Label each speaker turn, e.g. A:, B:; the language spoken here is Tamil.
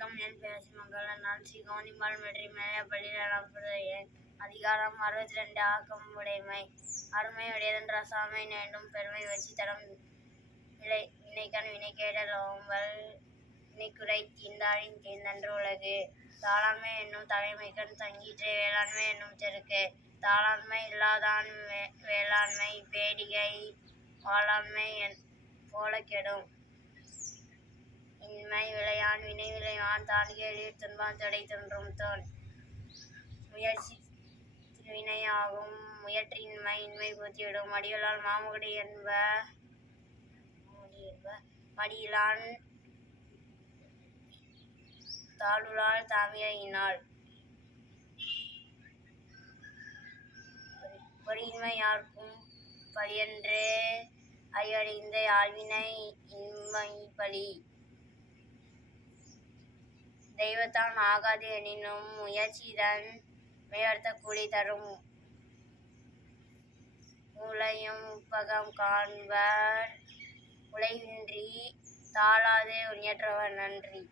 A: வணக்கம். என் பேச மங்களன் நான் ஸ்ரீ கவுனிமால் மெட்ரி மேலப்பள்ளியில் நம்புகிறேன் அதிகாரம் அறுபத்தி ரெண்டு ஆக்கம் உடைமை. அருமை உடையதன் ரசாமை நேண்டும் பெருமை வச்சு தரம். விளை வினைக்கண் வினை கேடல் ஓம்பல் வினைக்குறை தீர்ந்தாழின் உலகு. தாளாண்மை என்னும் தலைமைக்கண் தங்கிற்றே. வேளாண்மை என்னும் செருக்கு தாளாண்மை இல்லாதான் வே- வேளாண்மை பேடிகை வாளாண்மை என் போல கெடும் நான் விளையான் வினை விளைவான் தான் கேளிர் துன்பான் தடை தோன்றும் தோன். முயற்சி வினையாகும் முயற்றின்மை இன்மை பூத்திவிடும் மடிகளால் மாமுகடி என்ப மடியிலான் தாளுளால் தாமியினால் பொறியின்மை யாருக்கும் பழியன்றே அறிவடைந்த ஆழ்வினை இன்மை பழி. தெய்வத்தான் ஆகாது எனினும் முயற்சிதன் மேவர்த்த கூலி தரும். உலையும் உப்பகம் காண்பர். உலையின்றி தாழாது உயற்றவர் நன்றி.